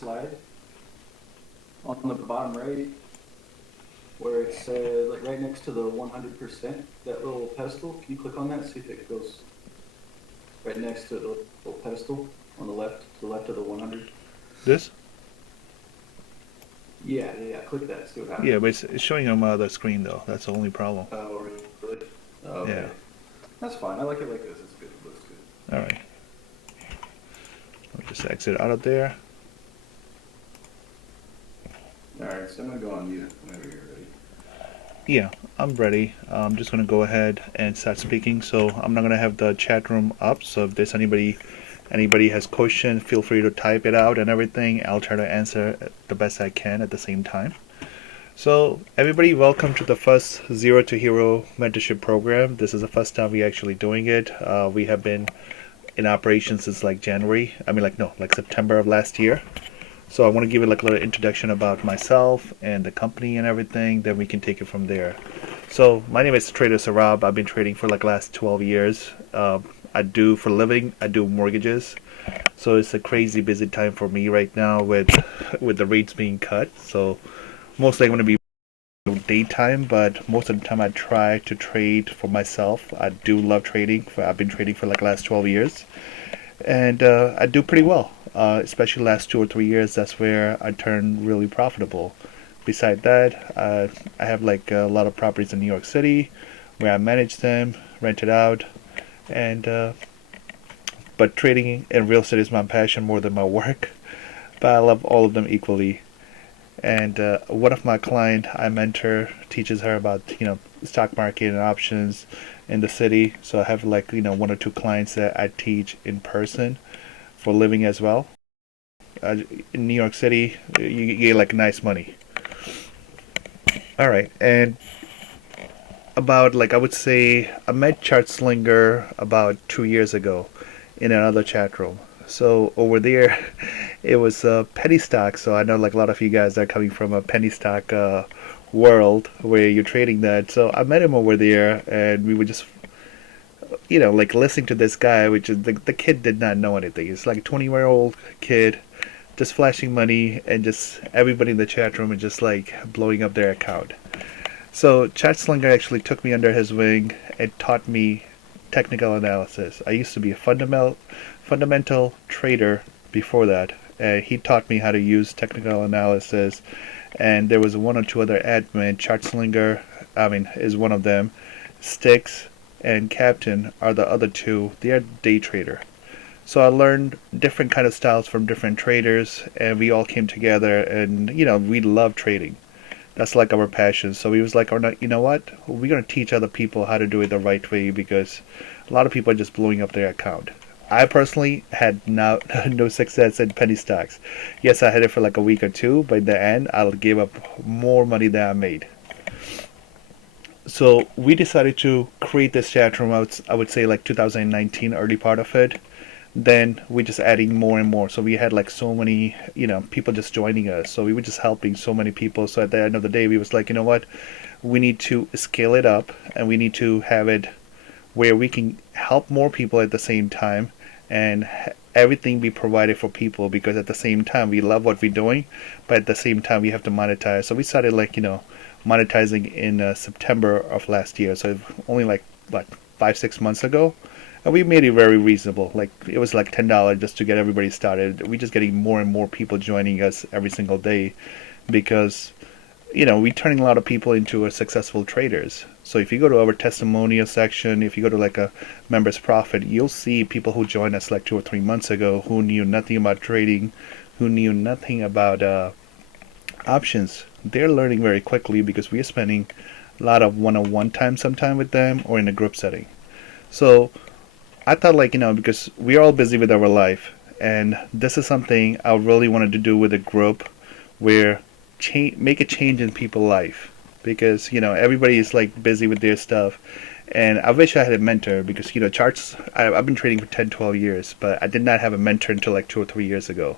slide on the bottom right, where it says, like right next to the 100%, that little pedestal. Can you click on that? See if it goes right next to the little pedestal on the left, to the left of the 100. This? Yeah, yeah. Click that. See what happens. Yeah, but it's showing on my other screen though. That's the only problem. Oh, really? Oh, Yeah. okay. That's fine. I like it like this. It's good. It looks good. All right. Let me just exit out of there. All right. So I'm gonna go on mute whenever you're ready. Yeah, I'm ready. I'm just gonna go ahead and start speaking. So I'm not gonna have the chat room up. So if there's anybody has questions, feel free to type it out and everything. I'll try to answer the best I can at the same time. So everybody, welcome to the first Zero to Hero mentorship program. This is the first time we actually doing it. We have been in operation since like January. I mean, like no, like September of last year. So I want to give you like a little introduction about myself and the company and everything. Then we can take it from there. So my name is Trader Sarab. I've been trading for like last 12 years. I do for a living. I do mortgages. So it's a crazy busy time for me right now with the rates being cut. So mostly I'm going to be daytime, but most of the time I try to trade for myself. I do love trading. I've been trading for like last 12 years, and I do pretty well. Especially last 2 or 3 years, that's where I turned really profitable. Beside that, I have like a lot of properties in New York City where I manage them, rent it out, and but trading and real estate is my passion more than my work. But I love all of them equally. And one of my client I mentor teaches her about stock market and options in the city. So I have like one or two clients that I teach in person for a living as well. In New York City, you get like nice money. All right, and about like I would say I met Chart Slinger about 2 years ago in another chat room. So over there, it was penny stock. So I know like a lot of you guys are coming from a penny stock world where you're trading that. So I met him over there, and we were just like listening to this guy, which is the kid did not know anything. It's like a 20-year-old kid just flashing money, and just everybody in the chat room is just like blowing up their account. So Chat Slinger actually took me under his wing and taught me technical analysis. I used to be a fundamental trader before that. He taught me how to use technical analysis, and there was one or two other admin. Chart Slinger, I mean, is one of them. Sticks and Captain are the other two. They are day trader. So I learned different kind of styles from different traders, and we all came together, and we love trading. That's like our passion. So we was like, oh, you know what? We're gonna teach other people how to do it the right way, because a lot of people are just blowing up their account. I personally had no success in penny stocks. Yes, I had it for like a week or two, but in the end, I'll give up more money than I made. So we decided to create this chat room. I would say like 2019, early part of it. Then we just adding more and more. So we had like so many, people just joining us. So we were just helping so many people. So at the end of the day, we was like, you know what? We need to scale it up, and we need to have it where we can help more people at the same time, and everything be provided for people, because at the same time we love what we're doing, but at the same time we have to monetize. So we started like monetizing in September of last year. So only like 5-6 months ago. And we made it very reasonable. Like it was like $10 just to get everybody started. We're just getting more and more people joining us every single day, because we're turning a lot of people into successful traders. So if you go to our testimonial section, if you go to like a members profit, you'll see people who joined us like 2 or 3 months ago who knew nothing about trading, who knew nothing about options. They're learning very quickly, because we are spending a lot of one-on-one time sometime with them, or in a group setting. So I thought like, because we're all busy with our life, and this is something I really wanted to do with a group where make a change in people's life, because everybody is like busy with their stuff. And I wish I had a mentor, because charts, I've been trading for 10, 12 years, but I did not have a mentor until like 2 or 3 years ago.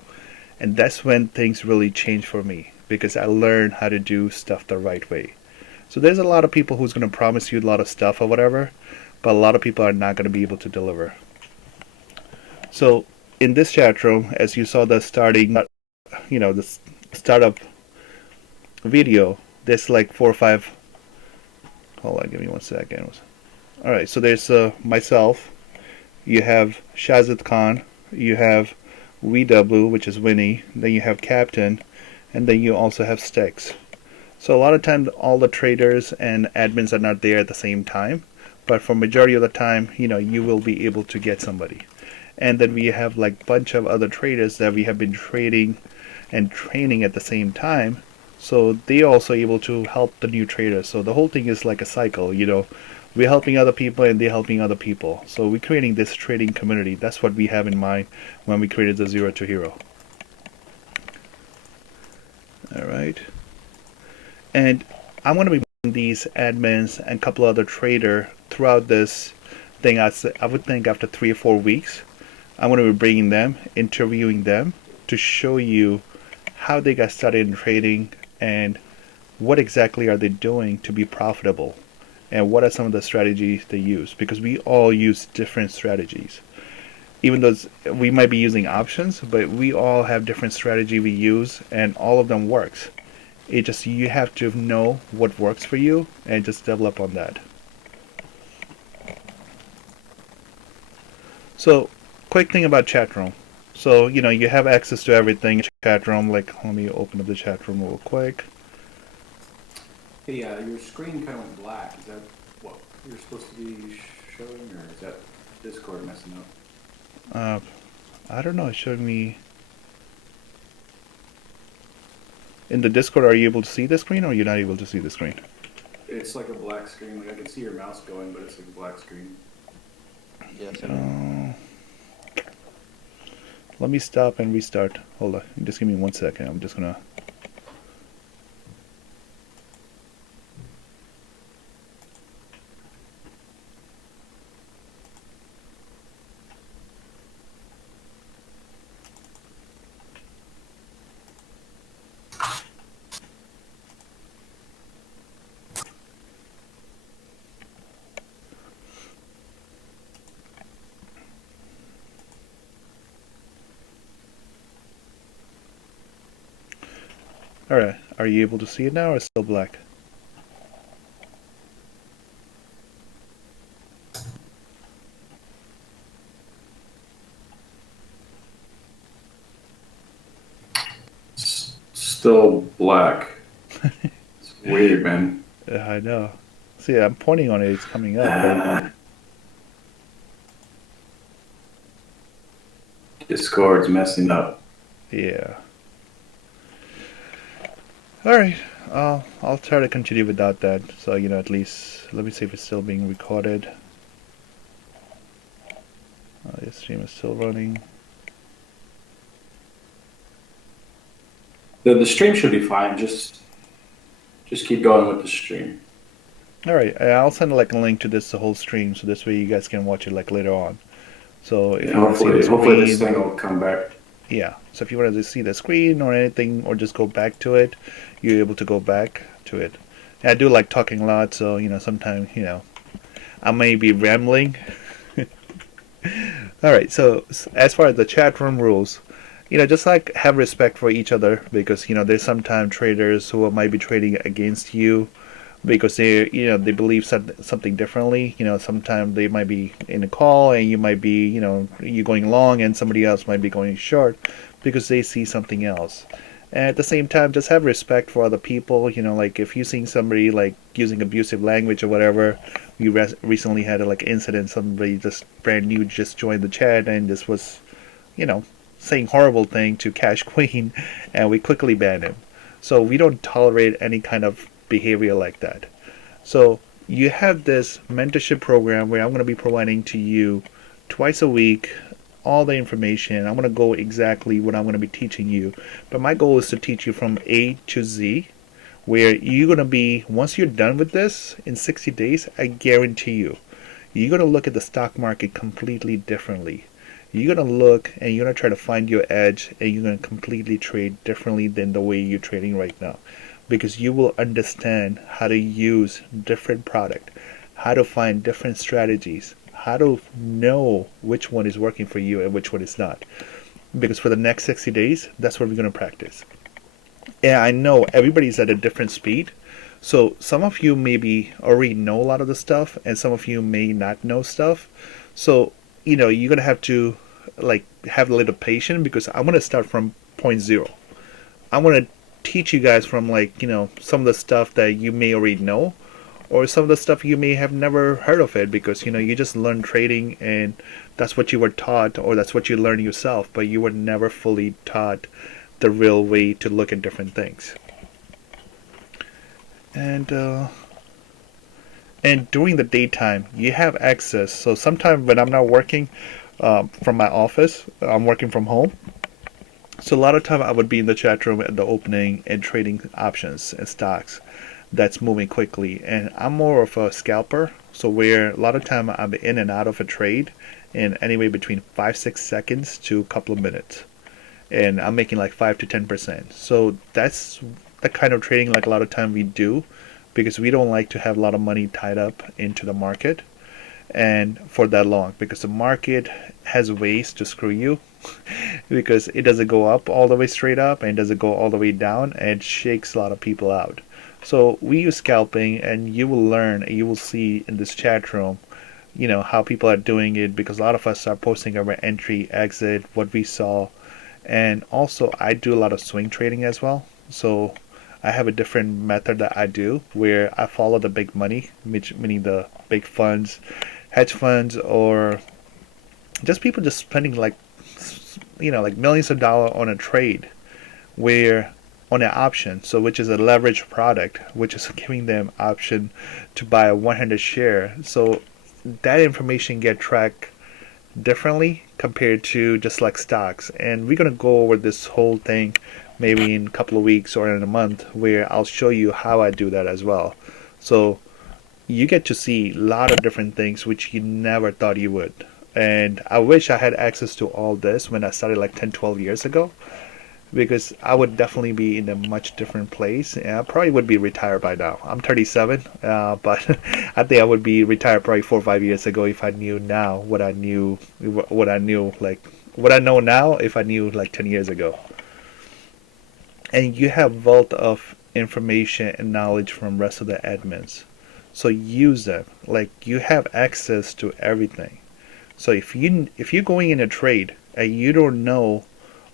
And that's when things really changed for me, because I learned how to do stuff the right way. So there's a lot of people who's going to promise you a lot of stuff or whatever, but a lot of people are not going to be able to deliver. So in this chat room, as you saw the starting the startup video, there's like 4 or 5. Hold on, give me 1 second. All right, so there's myself. You have Shazad Khan. You have VW, which is Winnie. Then you have Captain, and then you also have Sticks. So a lot of times, all the traders and admins are not there at the same time. But for majority of the time, you will be able to get somebody. And then we have like bunch of other traders that we have been trading and training at the same time. So they also able to help the new traders. So the whole thing is like a cycle, We're helping other people and they're helping other people. So we're creating this trading community. That's what we have in mind when we created the Zero to Hero. All right. And I'm going to be bringing these admins and a couple other trader throughout this thing. I would think after 3 or 4 weeks, I'm going to be bringing them, interviewing them to show you how they got started in trading and what exactly are they doing to be profitable and what are some of the strategies they use, because we all use different strategies. Even though we might be using options, but we all have different strategy we use and all of them works. It just, you have to know what works for you and just develop on that. So quick thing about chatroom. So you have access to everything in chatroom. Like, let me open up the chatroom real quick. Hey, your screen kind of went black. Is that what you're supposed to be showing, or is that Discord messing up? I don't know. It's showing me in the Discord. Are you able to see the screen, or you're not able to see the screen? It's like a black screen. Like I can see your mouse going, but it's like a black screen. Yes. Let me stop and restart. Hold on. Just give me 1 second. I'm just gonna. Alright, are you able to see it now, or it's still black? Still black. It's weird, man. I know. See, I'm pointing on it, it's coming up, but Discord's messing up. yeah. Alright, I'll try to continue without that, so at least, let me see if it's still being recorded. The stream is still running. The stream should be fine. Just keep going with the stream. Alright, I'll send like a link to this, the whole stream, so this way you guys can watch it like later on. So if you want to see the screen, hopefully this thing will come back. Yeah, so if you want to see the screen or anything, or just go back to it, you're able to go back to it. And I do like talking a lot, so sometimes I may be rambling. Alright, so as far as the chat room rules, just like have respect for each other, because there's sometimes traders who might be trading against you because they they believe something differently. Sometimes they might be in a call and you might be you going long, and somebody else might be going short because they see something else. And at the same time, just have respect for other people. Like if you see somebody like using abusive language or whatever, we recently had a like incident. Somebody just brand new just joined the chat and just was saying horrible thing to Cash Queen, and we quickly banned him. So we don't tolerate any kind of behavior like that. So you have this mentorship program where I'm going to be providing to you twice a week all the information. I'm going to go exactly what I'm going to be teaching you, but my goal is to teach you from A to Z, where you're going to be, once you're done with this in 60 days, I guarantee you're going to look at the stock market completely differently. You're going to look and you're going to try to find your edge, and you're going to completely trade differently than the way you're trading right now, because you will understand how to use different product, how to find different strategies, how to know which one is working for you and which one is not. because for the next 60 days, that's what we're going to practice. And I know everybody's at a different speed. So some of you maybe already know a lot of the stuff, and some of you may not know stuff. So, you're going to have to like have a little patience, because I'm going to start from point zero. I'm going to teach you guys from some of the stuff that you may already know, or some of the stuff you may have never heard of it, because you just learned trading and that's what you were taught, or that's what you learned yourself, but you were never fully taught the real way to look at different things. And during the daytime, you have access. So sometimes when I'm not working from my office, I'm working from home. So a lot of time I would be in the chat room at the opening and trading options and stocks that's moving quickly. And I'm more of a scalper, so where a lot of time I'm in and out of a trade in anyway between 5-6 seconds to a couple of minutes, and I'm making like 5 to 10%. So that's the kind of trading like a lot of time we do, because we don't like to have a lot of money tied up into the market and for that long, because the market has ways to screw you because it doesn't go up all the way straight up, and it doesn't go all the way down, and it shakes a lot of people out. So we use scalping, and you will learn, you will see in this chat room, how people are doing it, because a lot of us are posting our entry, exit, what we saw. And also I do a lot of swing trading as well. So I have a different method that I do, where I follow the big money, meaning the big funds, hedge funds, or just people just spending like millions of dollars on a trade, where on an option, so which is a leverage product, which is giving them option to buy a 100 share. So that information get tracked differently compared to just like stocks. And we're going to go over this whole thing maybe in a couple of weeks or in a month, where I'll show you how I do that as well. So you get to see a lot of different things which you never thought you would. And I wish I had access to all this when I started like 10-12 years ago, because I would definitely be in a much different place, and I probably would be retired by now. I'm 37, but I think I would be retired probably 4 or 5 years ago if I knew now what I know now if I knew like 10 years ago. And you have wealth of information and knowledge from rest of the admins, so use them. Like, you have access to everything. So if you're going in a trade and you don't know,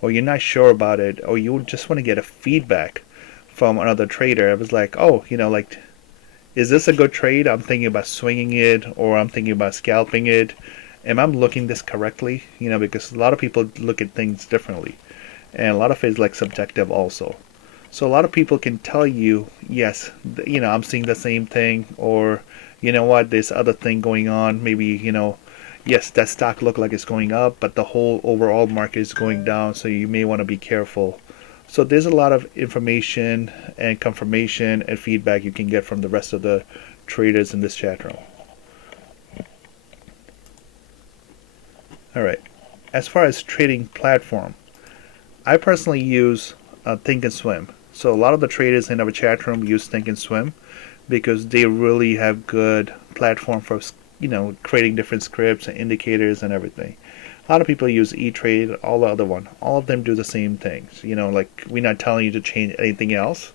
or you're not sure about it, or you just want to get a feedback from another trader, I was like, oh, is this a good trade? I'm thinking about swinging it, or I'm thinking about scalping it. Am I looking this correctly? Because a lot of people look at things differently, and a lot of it is like subjective also. So a lot of people can tell you, yes, I'm seeing the same thing, or what, there's other thing going on. Maybe, yes, that stock look like it's going up, but the whole overall market is going down, so you may want to be careful. So there's a lot of information and confirmation and feedback you can get from the rest of the traders in this chat room. All right. As far as trading platform, I personally use Thinkorswim. So a lot of the traders in our chat room use Thinkorswim, because they really have good platform for creating different scripts and indicators and everything. A lot of people use E-Trade, all the other one. All of them do the same things. Like, we're not telling you to change anything else,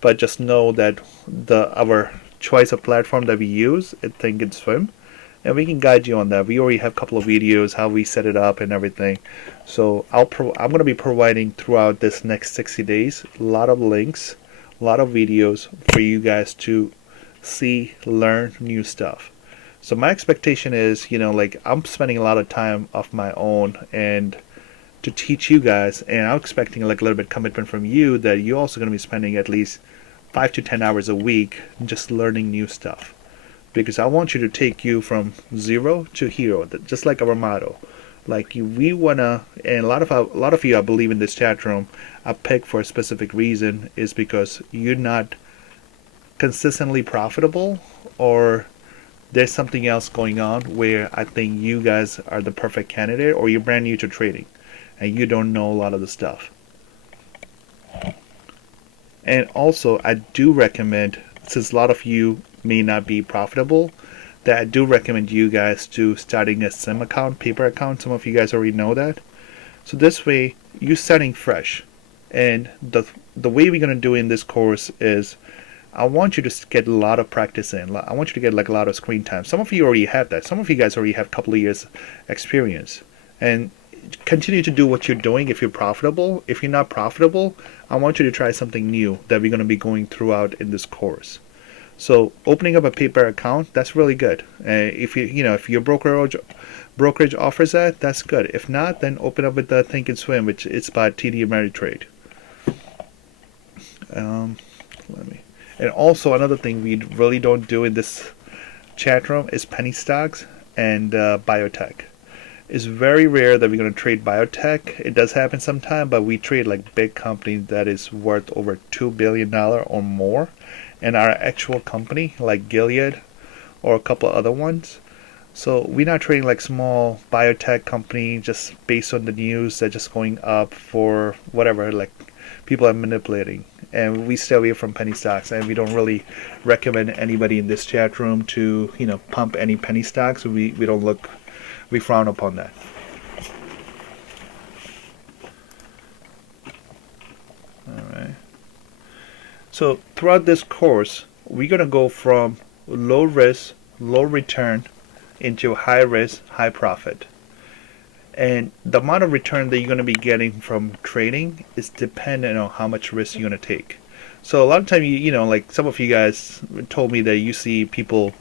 but just know that our choice of platform that we use is Thinkorswim, and we can guide you on that. We already have a couple of videos how we set it up and everything. So I'm going to be providing throughout this next 60 days a lot of links, a lot of videos for you guys to see, learn new stuff. So my expectation is, I'm spending a lot of time of my own and to teach you guys, and I'm expecting like a little bit commitment from you that you're also going to be spending at least 5 to 10 hours a week just learning new stuff, because I want you to take you from zero to hero, just like our motto. Like, we wanna, and a lot of you, I believe, in this chat room, I picked for a specific reason, is because you're not consistently profitable, or there's something else going on where I think you guys are the perfect candidate, or you're brand new to trading and you don't know a lot of the stuff. And also, I do recommend, since a lot of you may not be profitable, that I do recommend you guys to starting a sim account, paper account. Some of you guys already know that. So this way you're starting fresh. And the way we're gonna do in this course is I want you to get a lot of practice in. I want you to get like a lot of screen time. Some of you already have that. Some of you guys already have a couple of years experience. And continue to do what you're doing if you're profitable. If you're not profitable, I want you to try something new that we're going to be going throughout in this course. So opening up a paper account, that's really good. If if your brokerage offers that, that's good. If not, then open up with the Think and Swim, which it's by TD Ameritrade. And also another thing we really don't do in this chat room is penny stocks and biotech. It's very rare that we're going to trade biotech. It does happen sometime, but we trade like big companies that is worth over $2 billion or more. And our actual company, like Gilead or a couple other ones. So we're not trading like small biotech company just based on the news that's just going up for whatever, like people are manipulating. And we stay away from penny stocks, and we don't really recommend anybody in this chat room to, pump any penny stocks. We don't look, we frown upon that. Alright. So throughout this course, we're going to go from low risk, low return into high risk, high profit. And the amount of return that you're going to be getting from trading is dependent on how much risk you're going to take. So a lot of time, like some of you guys told me that you see people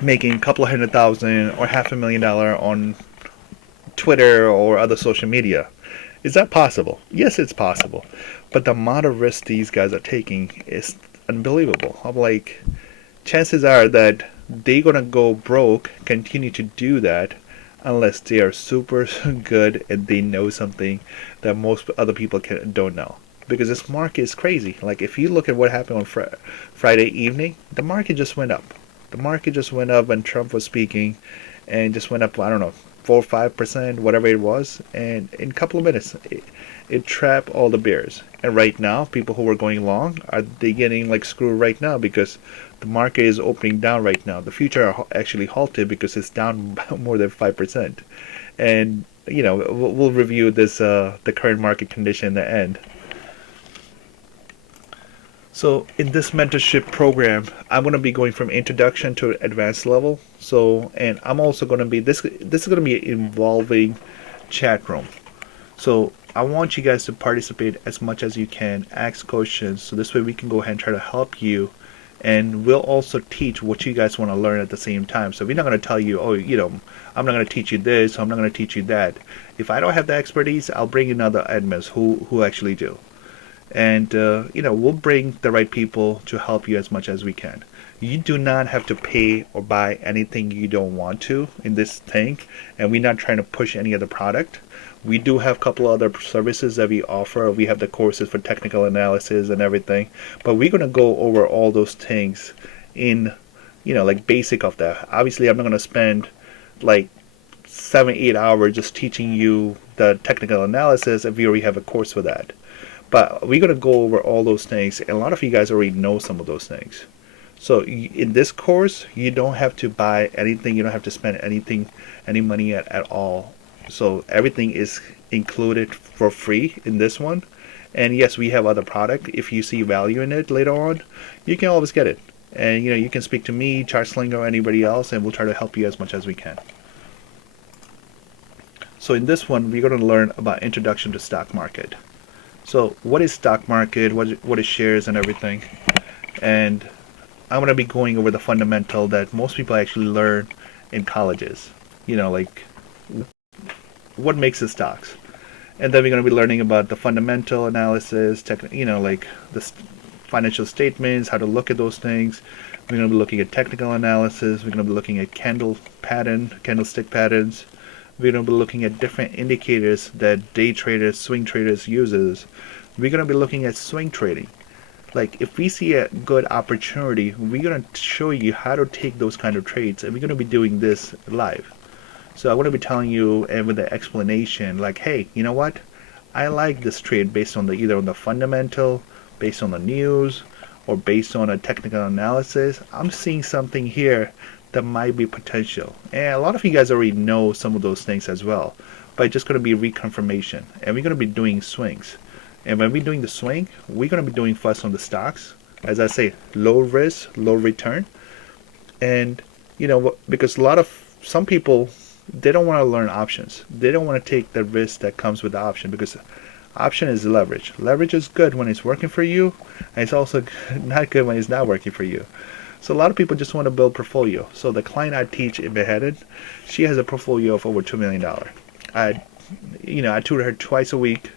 making a couple of $100,000 or $500,000 on Twitter or other social media. Is that possible? Yes, it's possible. But the amount of risk these guys are taking is unbelievable. I'm like, chances are that they're going to go broke, continue to do that, unless they are super good and they know something that most other people don't know. Because this market is crazy. Like if you look at what happened on Friday evening, the market just went up. The market just went up when Trump was speaking, and just went up, I don't know, 4 or 5%, whatever it was. And in a couple of minutes, it trapped all the bears. And right now, people who are going long, are they getting like screwed right now because the market is opening down right now. The future are actually halted because it's down more than 5%. And, we'll review this, the current market condition in the end. So in this mentorship program, I'm going to be going from introduction to advanced level. So, and I'm also going to be, this is going to be an involving chat room. So I want you guys to participate as much as you can, ask questions, so this way we can go ahead and try to help you. And we'll also teach what you guys want to learn at the same time. So we're not going to tell you, oh, I'm not going to teach you this, I'm not going to teach you that. If I don't have the expertise, I'll bring in other admins who actually do. And, we'll bring the right people to help you as much as we can. You do not have to pay or buy anything you don't want to in this thing. And we're not trying to push any other product. We do have a couple other services that we offer. We have the courses for technical analysis and everything. But we're going to go over all those things in, like basic of that. Obviously, I'm not going to spend like 7-8 hours just teaching you the technical analysis if we already have a course for that. But we're going to go over all those things, and a lot of you guys already know some of those things. So in this course, you don't have to buy anything, you don't have to spend any money at all. So everything is included for free in this one. And yes, we have other product. If you see value in it later on, you can always get it. And you can speak to me, ChartSlinger, or anybody else, and we'll try to help you as much as we can. So in this one, we're going to learn about introduction to stock market. So what is stock market, what is shares and everything. And I'm going to be going over the fundamental that most people actually learn in colleges. Like what makes the stocks. And then we're going to be learning about the fundamental analysis, like the financial statements, how to look at those things. We're going to be looking at technical analysis. We're going to be looking at candlestick patterns. We're going to be looking at different indicators that day traders, swing traders uses. We're going to be looking at swing trading. Like if we see a good opportunity, we're going to show you how to take those kind of trades, and we're going to be doing this live. So I'm going to be telling you, and with the explanation, like, hey, you know what? I like this trade based on either on the fundamental, based on the news, or based on a technical analysis. I'm seeing something here that might be potential. And a lot of you guys already know some of those things as well. but it's just going to be reconfirmation. And we're going to be doing swings. And when we're doing the swing, we're going to be doing first on the stocks. As I say, low risk, low return. And, because some people, they don't want to learn options. They don't want to take the risk that comes with the option, because option is leverage. Leverage is good when it's working for you, and it's also not good when it's not working for you. So a lot of people just want to build portfolio. So the client I teach in Beheaded, she has a portfolio of over $2 million. I tutor her twice a week,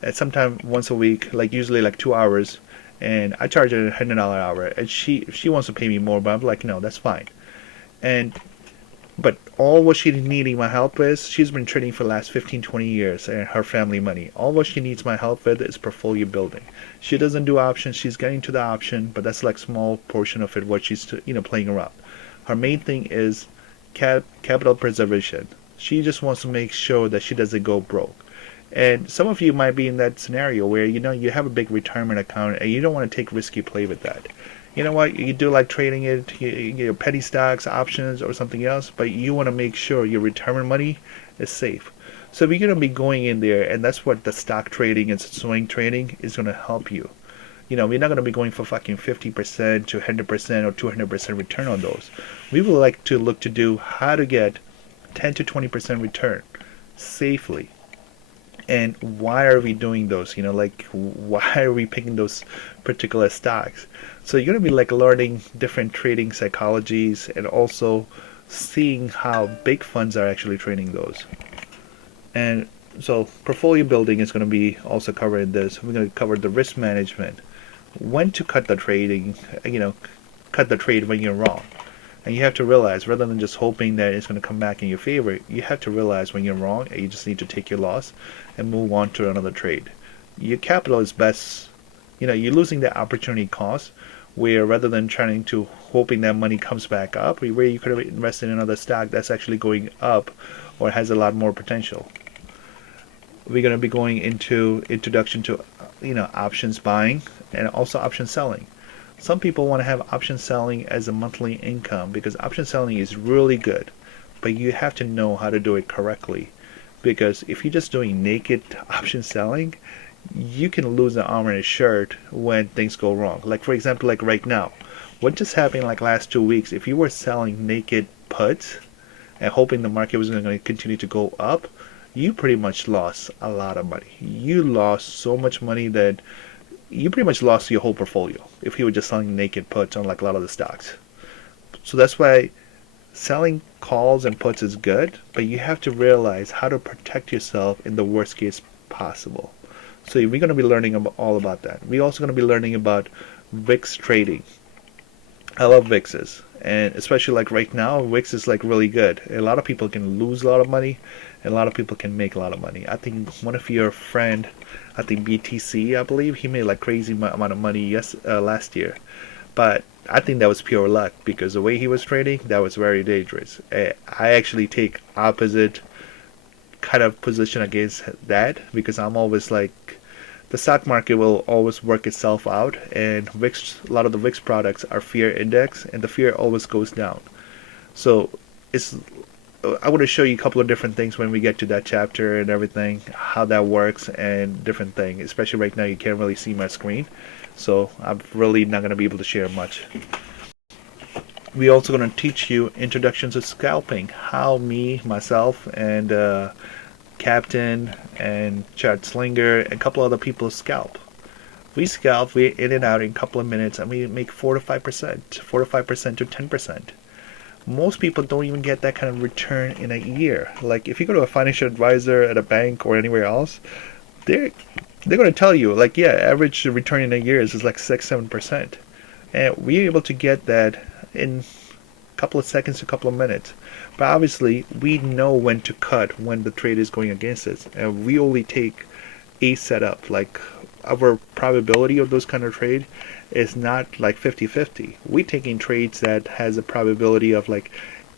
and sometimes once a week, like usually like 2 hours, and I charge her $100 an hour. And she wants to pay me more, but I'm like, no, that's fine. But all what she's needing my help is, she's been trading for the last 15, 20 years, and her family money. All what she needs my help with is portfolio building. She doesn't do options. She's getting to the option, but that's like small portion of it, what she's playing around. Her main thing is capital preservation. She just wants to make sure that she doesn't go broke. And some of you might be in that scenario where you have a big retirement account and you don't want to take risky play with that. You know what, you do like trading it, penny stocks, options, or something else, but you want to make sure your retirement money is safe. So we're going to be going in there, and that's what the stock trading and swing trading is going to help you. We're not going to be going for fucking 50% to 100% or 200% return on those. We would like to look to do how to get 10 to 20% return safely. And why are we doing those? Why are we picking those particular stocks? So you're going to be like learning different trading psychologies, and also seeing how big funds are actually trading those. And so portfolio building is going to be also covered in this. We're going to cover the risk management, when to cut the trading, cut the trade when you're wrong. And you have to realize, rather than just hoping that it's going to come back in your favor, you have to realize when you're wrong, and you just need to take your loss and move on to another trade. Your capital is best, you're losing that opportunity cost, where rather than trying to hoping that money comes back up, where you could have invested in another stock that's actually going up or has a lot more potential. We're going to be going into introduction to, options buying and also option selling. Some people want to have option selling as a monthly income, because option selling is really good, but you have to know how to do it correctly. Because if you're just doing naked option selling, you can lose an arm and a shirt when things go wrong. Like for example, like right now, what just happened like last 2 weeks, if you were selling naked puts and hoping the market was going to continue to go up, you pretty much lost a lot of money. You lost so much money that you pretty much lost your whole portfolio if you were just selling naked puts on like a lot of the stocks. So that's why selling calls and puts is good, but you have to realize how to protect yourself in the worst case possible. So we're going to be learning all about that. We're also going to be learning about VIX trading. I love VIXs, and especially like right now, VIX is like really good. A lot of people can lose a lot of money, and a lot of people can make a lot of money. I think one of your friend, I think BTC, I believe, he made like crazy amount of money last year. But I think that was pure luck, because the way he was trading, that was very dangerous. I actually take opposite kind of position against that, because I'm always like, the stock market will always work itself out, and VIX, a lot of the VIX products are fear index, and the fear always goes down. So I want to show you a couple of different things when we get to that chapter and everything, how that works and different things. Especially right now, you can't really see my screen, so I'm really not going to be able to share much. We're also going to teach you introduction to scalping, how myself, and Captain and Chad Slinger and a couple other people scalp. We scalp, we're in and out in a couple of minutes, and we make 4 to 5%, 4 to 5% to 10%. Most people don't even get that kind of return in a year. Like if you go to a financial advisor at a bank or anywhere else, they're going to tell you like, yeah, average return in a year is like 6-7%, and we're able to get that in a couple of seconds, a couple of minutes. But obviously, we know when to cut when the trade is going against us, and we only take a setup. Like our probability of those kind of trade is not like 50-50. We're taking trades that has a probability of like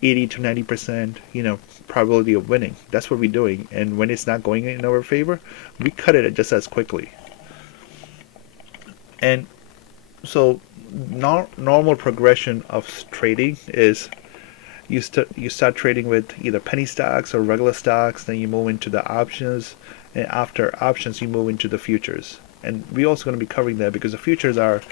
80 to 90%, probability of winning. That's what we're doing. And when it's not going in our favor, we cut it just as quickly. And so normal progression of trading is you start trading with either penny stocks or regular stocks, then you move into the options, and after options you move into the futures. And we're also going to be covering that because the futures are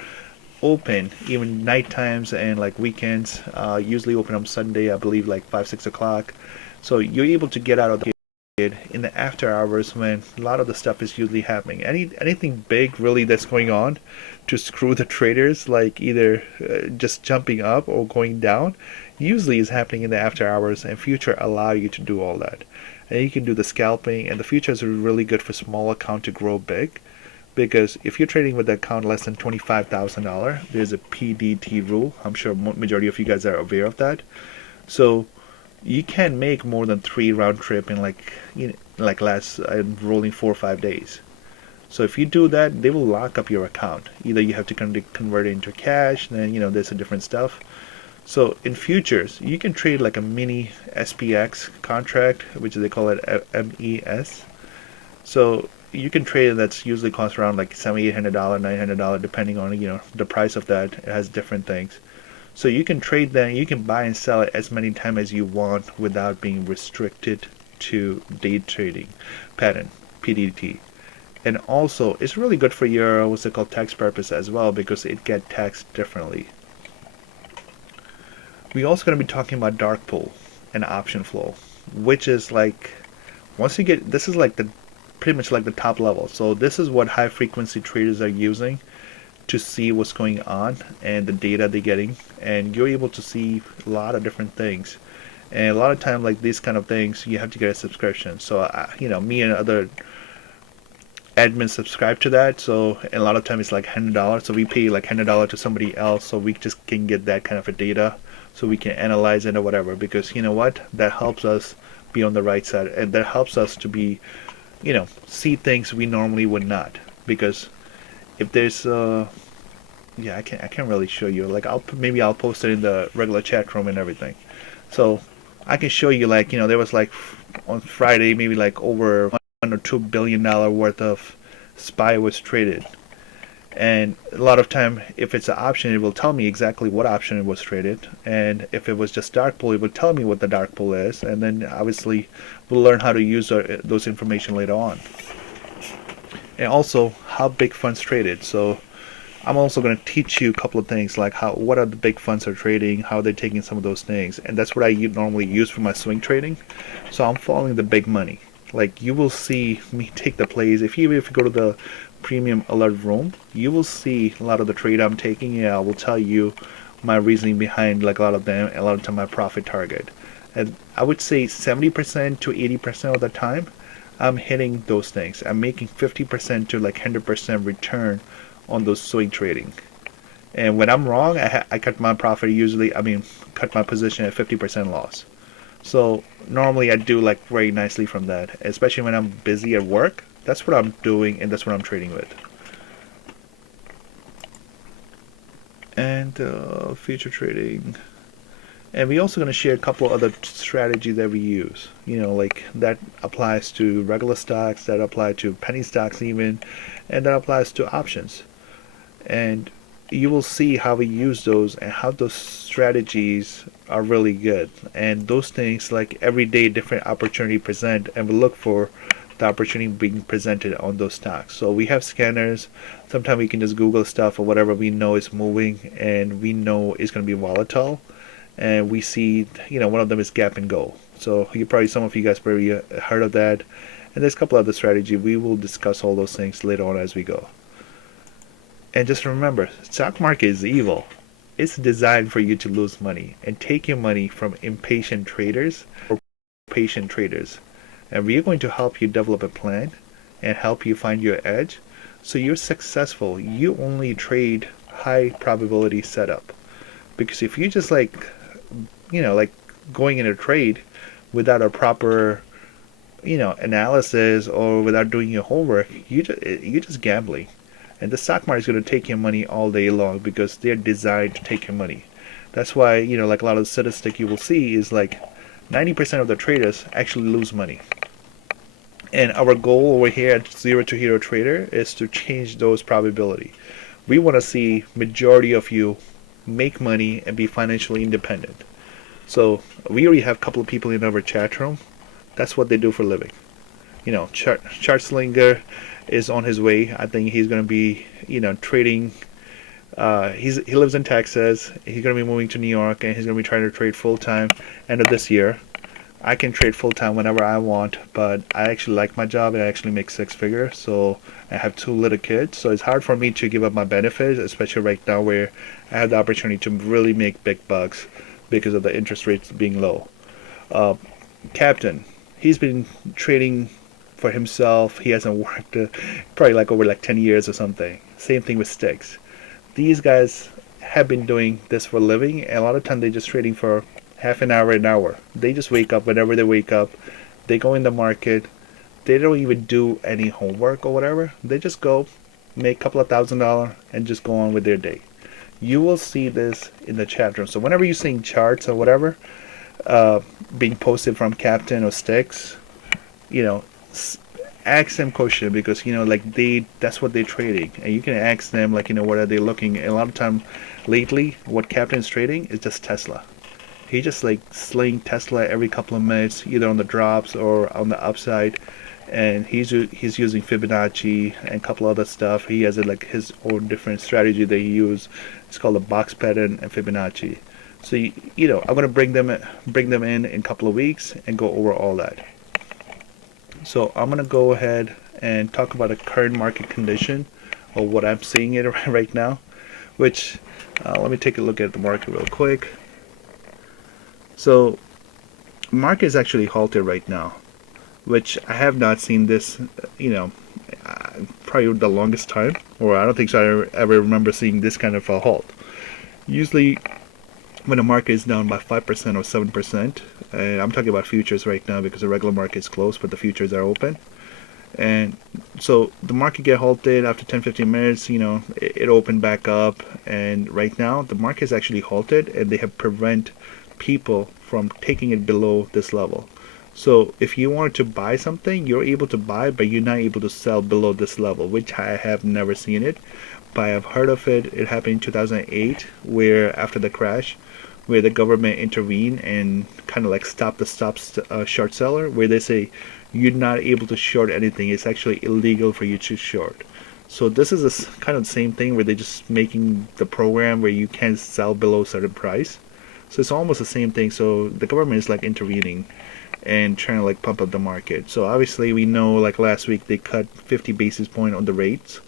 open even night times and like weekends, usually open on Sunday, I believe like 5-6 o'clock. So you're able to get out of the in the after hours when a lot of the stuff is usually happening. Anything big really that's going on to screw the traders, like either just jumping up or going down, usually is happening in the after hours, and future allow you to do all that. And you can do the scalping, and the futures are really good for small account to grow big. Because if you're trading with an account less than $25,000, there's a PDT rule. I'm sure majority of you guys are aware of that. So you can't make more than 3 round trip in like last rolling 4 or 5 days. So if you do that, they will lock up your account. Either you have to convert it into cash, then there's a different stuff. So in futures, you can trade like a mini SPX contract, which they call it MES. So you can trade that's usually costs around like $700, $800, $900, depending on the price of that. It has different things. So you can trade that. You can buy and sell it as many times as you want without being restricted to day trading pattern (PDT). And also, it's really good for your what's it called tax purpose as well because it gets taxed differently. We're also going to be talking about dark pool and option flow, which is like once you get this is like the pretty much like the top level. So this is what high frequency traders are using to see what's going on and the data they're getting, and you're able to see a lot of different things. And a lot of time, like these kind of things, you have to get a subscription. So me and other admins subscribe to that. So and a lot of time it's like $100. So we pay like $100 to somebody else, so we just can get that kind of a data, so we can analyze it or whatever. Because you know what, that helps us be on the right side, and that helps us to be, see things we normally would not. Because if there's I can't really show you, like maybe I'll post it in the regular chat room and everything. So I can show you, like there was like on Friday maybe like over $1 or $2 billion worth of SPY was traded. And a lot of time, if it's an option, it will tell me exactly what option it was traded. And if it was just dark pool, it would tell me what the dark pool is. And then obviously we'll learn how to use those information later on. And also how big funds traded. So I'm also going to teach you a couple of things, like what are the big funds are trading, how they're taking some of those things. And that's what I normally use for my swing trading. So I'm following the big money. Like you will see me take the plays. If you go to the premium alert room, you will see a lot of the trade I'm taking. Yeah, I will tell you my reasoning behind like a lot of them, and a lot of time my profit target. And I would say 70% to 80% of the time I'm hitting those things. I'm making 50% to like 100% return on those swing trading. And when I'm wrong, I cut my profit cut my position at 50% loss. So normally I do like very nicely from that, especially when I'm busy at work. That's what I'm doing, and that's what I'm trading with. And future trading. And we're also going to share a couple other strategies that we use. Like that applies to regular stocks, that apply to penny stocks even, and that applies to options. And you will see how we use those and how those strategies are really good. And those things, like every day different opportunity present, and we look for the opportunity being presented on those stocks. So we have scanners. Sometimes we can just Google stuff or whatever we know is moving and we know is going to be volatile. And we see, one of them is gap and go. So some of you guys probably heard of that. And there's a couple other strategies. We will discuss all those things later on as we go. And just remember, stock market is evil. It's designed for you to lose money and take your money from impatient traders or patient traders. And we are going to help you develop a plan and help you find your edge so you're successful. You only trade high probability setup. Because if you just like going in a trade without a proper analysis or without doing your homework, you're just gambling. And the stock market is going to take your money all day long because they're designed to take your money. That's why, like a lot of the statistics you will see is like 90% of the traders actually lose money. And our goal over here at Zero to Hero Trader is to change those probability. We want to see majority of you make money and be financially independent. So we already have a couple of people in our chat room. That's what they do for a living. Chartslinger is on his way. I think he's going to be, trading. He lives in Texas. He's going to be moving to New York, and he's going to be trying to trade full time end of this year. I can trade full time whenever I want, but I actually like my job. I actually make six figures, so I have two little kids. So it's hard for me to give up my benefits, especially right now where I have the opportunity to really make big bucks because of the interest rates being low. Uh, Captain, he's been trading for himself. He hasn't worked probably like over like 10 years or something. Same thing with Sticks. These guys have been doing this for a living, and a lot of time they're just trading for half an hour. They just wake up whenever they wake up. They go in the market. They don't even do any homework or whatever. They just go, make a couple of $1,000 and just go on with their day. You will see this in the chat room. So whenever you're seeing charts or whatever uh, being posted from Captain or Sticks, you know, ask them question because like that's what they're trading, and you can ask them like what are they looking. And a lot of time lately, what Captain's trading is just Tesla. He just like slaying Tesla every couple of minutes, either on the drops or on the upside. And he's using Fibonacci and a couple other stuff. He has like his own different strategy that he uses. It's called a box pattern and Fibonacci. So I'm gonna bring them in a couple of weeks and go over all that. So I'm gonna go ahead and talk about the current market condition or what I'm seeing it right now. Which let me take a look at the market real quick. So market is actually halted right now, which I have not seen this, probably the longest time, or I don't think so I ever remember seeing this kind of a halt. Usually when the market is down by 5% or 7%, and I'm talking about futures right now because the regular market is closed, but the futures are open. And so the market get halted after 10-15 minutes, it opened back up, and right now the market is actually halted, and they have prevent people from taking it below this level. So if you wanted to buy something, you're able to buy, but you're not able to sell below this level, which I have never seen it, but I've heard of it. It happened in 2008, where after the crash, where the government intervened and kind of like stopped the short seller, where they say you're not able to short anything. It's actually illegal for you to short. So this is kind of the same thing where they're just making the program where you can't sell below a certain price. So it's almost the same thing. So the government is like intervening and trying to like pump up the market. So obviously we know like last week they cut 50 basis point on the rates.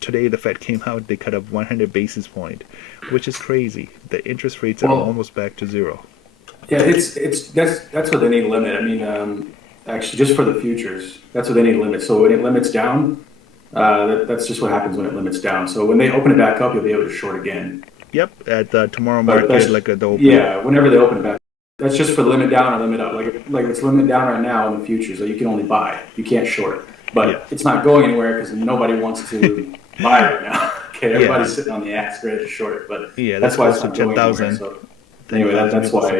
Today the Fed came out, they cut up 100 basis point, which is crazy. The interest rates are almost back to zero. Yeah, that's what they need to limit. I mean, actually, just for the futures, that's what they need to limit. So when it limits down, that's just what happens when it limits down. So when they open it back up, you'll be able to short again. Yep, at the tomorrow market, like at the open. Yeah, whenever they open it back. That's just for limit down or limit up. Like it's limit down right now in the futures. So you can only buy. You can't short. But it's not going anywhere because nobody wants to buy right now. Okay, everybody's sitting on the ass ready to short. But that's why it's not going anywhere. So anyway, that's why.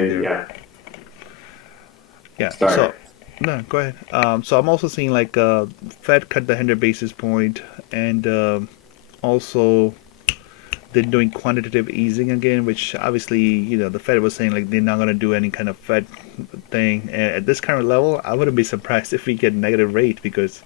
Yeah. Sorry. So no, go ahead. So I'm also seeing like Fed cut the 100 basis point, and also they're doing quantitative easing again, which obviously, the Fed was saying like they're not going to do any kind of Fed thing. And at this current level, I wouldn't be surprised if we get negative rate because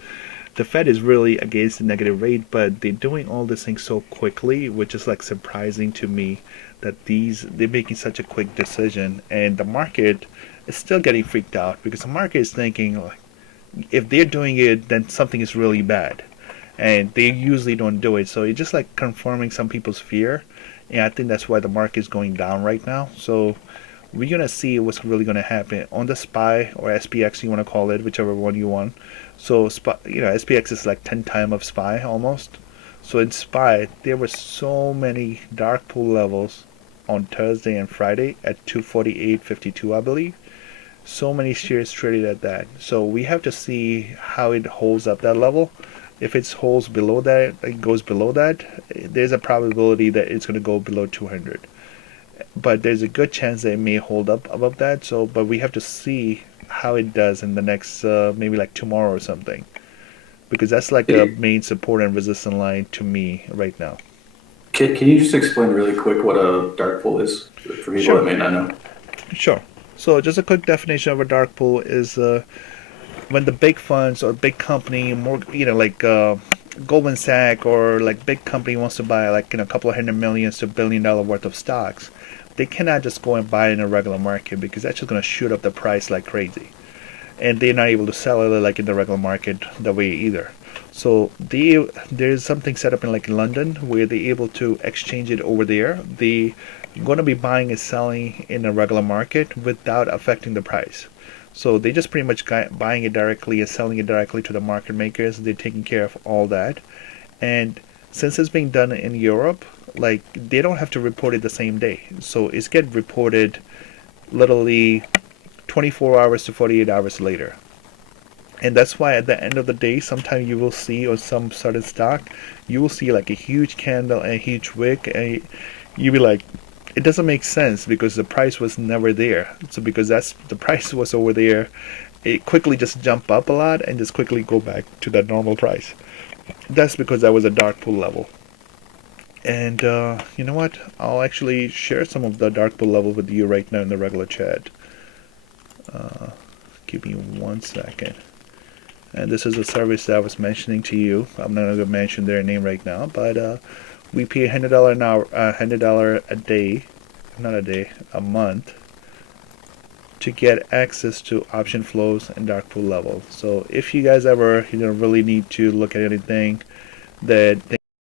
the Fed is really against the negative rate, but they're doing all these things so quickly, which is like surprising to me that they're making such a quick decision. And the market is still getting freaked out because the market is thinking like, if they're doing it, then something is really bad. And they usually don't do it. So it's just like confirming some people's fear. And I think that's why the market is going down right now. So we're going to see what's really going to happen on the SPY or SPX, you want to call it, whichever one you want. So, SPX is like 10 times of SPY almost. So in SPY, there were so many dark pool levels on Thursday and Friday at 248.52, I believe. So many shares traded at that. So we have to see how it holds up that level. If it holds below that, it goes below that, there's a probability that it's going to go below 200. But there's a good chance that it may hold up above that. So, but we have to see how it does in the next, maybe like tomorrow or something. Because that's like a main support and resistance line to me right now. Can you just explain really quick what a dark pool is for people that may not know? Sure. So just a quick definition of a dark pool is when the big funds or big company, more like Goldman Sachs or like big company wants to buy like a couple of hundred millions to $1 billion worth of stocks, they cannot just go and buy it in a regular market because that's just going to shoot up the price like crazy, and they're not able to sell it like in the regular market that way either. So there's something set up in like London where they're able to exchange it over there. They going to be buying and selling in a regular market without affecting the price. So they just pretty much buying it directly and selling it directly to the market makers. They're taking care of all that. And since it's being done in Europe, like they don't have to report it the same day. So it's get reported literally 24 hours to 48 hours later. And that's why at the end of the day, sometimes you will see on some certain stock, you will see like a huge candle and a huge wick, and you'll be like, it doesn't make sense because the price was never there. So because that's the price was over there, it quickly just jump up a lot and just quickly go back to that normal price. That's because that was a dark pool level. And you know what? I'll actually share some of the dark pool level with you right now in the regular chat. Give me 1 second. And this is a service that I was mentioning to you. I'm not going to mention their name right now, but we pay $100 an hour, $100 a day, not a day, a month, to get access to option flows and dark pool level. So if you guys ever really need to look at anything that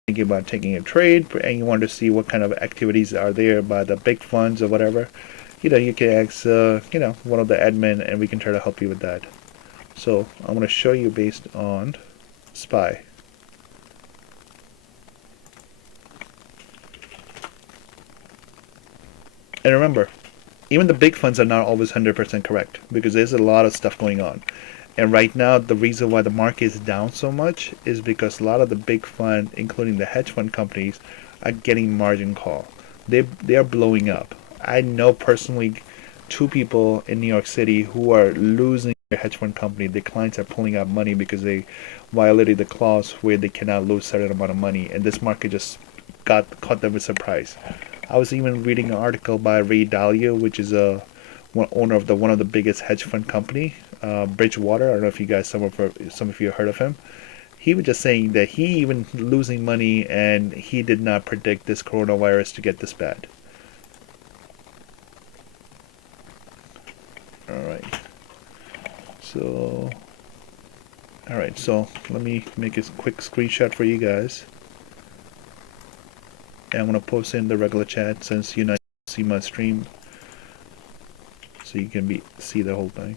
thinking about taking a trade and you want to see what kind of activities are there by the big funds or whatever, you can ask one of the admin and we can try to help you with that. So I'm going to show you based on SPY. And remember, even the big funds are not always 100% correct because there's a lot of stuff going on. And right now, the reason why the market is down so much is because a lot of the big fund, including the hedge fund companies, are getting margin call. They are blowing up. I know personally 2 people in New York City who are losing their hedge fund company. Their clients are pulling out money because they violated the clause where they cannot lose a certain amount of money, and this market just caught them with surprise. I was even reading an article by Ray Dalio, which is a owner of one of the biggest hedge fund company, Bridgewater. I don't know if you guys some of you have heard of him. He was just saying that he even losing money, and he did not predict this coronavirus to get this bad. All right. So, all right. So let me make a quick screenshot for you guys. And I'm gonna post in the regular chat since you not see my stream, so you can see the whole thing.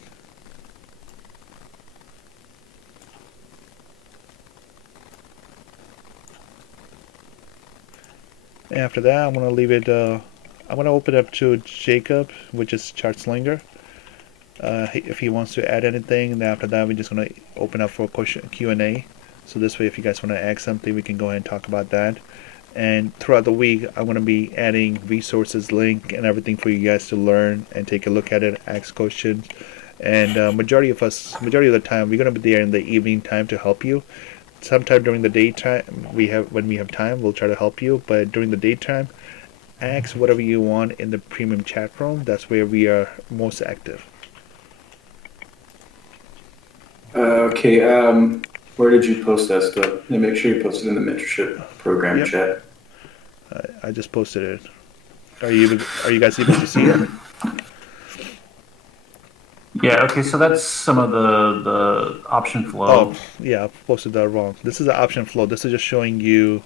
After that, I'm gonna leave it. I'm gonna open up to Jacob, which is ChartSlinger. If he wants to add anything, and after that, we're just gonna open up for question Q&A. So this way, if you guys want to ask something, we can go ahead and talk about that. And throughout the week, I'm going to be adding resources, link, and everything for you guys to learn and take a look at it, ask questions. And majority of the time, we're going to be there in the evening time to help you. Sometime during the daytime, when we have time, we'll try to help you. But during the daytime, ask whatever you want in the premium chat room. That's where we are most active. Okay. Where did you post that stuff? And make sure you post it in the mentorship program chat. I just posted it. Are you guys able to see it? Yeah, okay, so that's some of the option flow. Oh, yeah, I posted that wrong. This is the option flow. This is just showing you,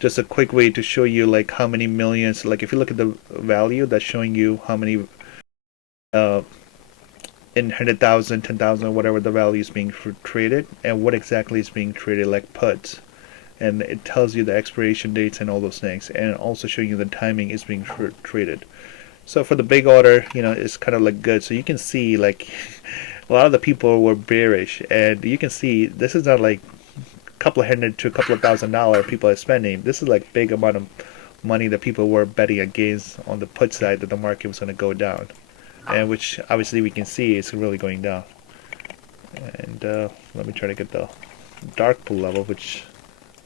just a quick way to show you like how many millions, like if you look at the value, that's showing you how many in 100,000, 10,000, whatever the value is being traded, and what exactly is being traded, like puts. And it tells you the expiration dates and all those things, and also showing you the timing is being traded. So for the big order, it's kind of like good. So you can see like a lot of the people were bearish, and you can see this is not like a couple of hundred to a couple of $1,000 people are spending. This is like big amount of money that people were betting against on the put side that the market was going to go down, and which obviously we can see it's really going down. And let me try to get the dark pool level, which